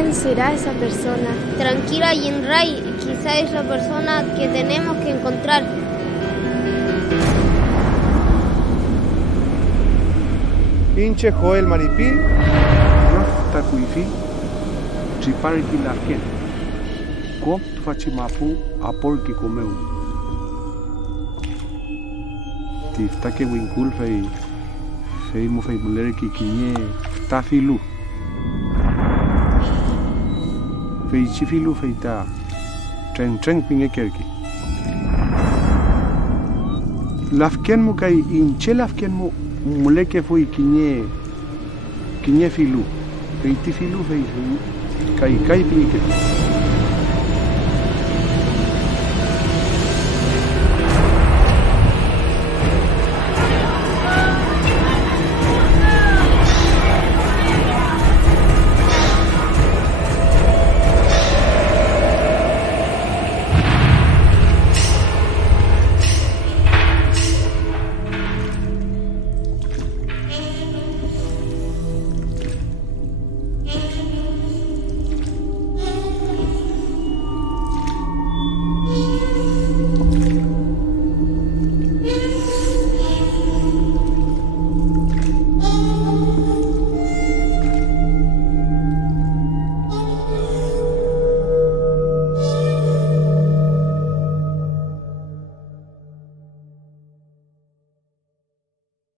¿Quién será esa persona? Tranquila, Jinrai, quizá es la persona que tenemos que encontrar. Inche Joel Maripil. Nafta kuifi, tripariki lafken. Kop fachimapu apolki comeu. Tiftake winkul fei mo fei muleri kikinye tafilu. Fei chifilu fei ta treng pinge kerki. Lafken mo kai inche lafken mo muleke fui kinye filu. Fei tifilu fei kai pinge kerki.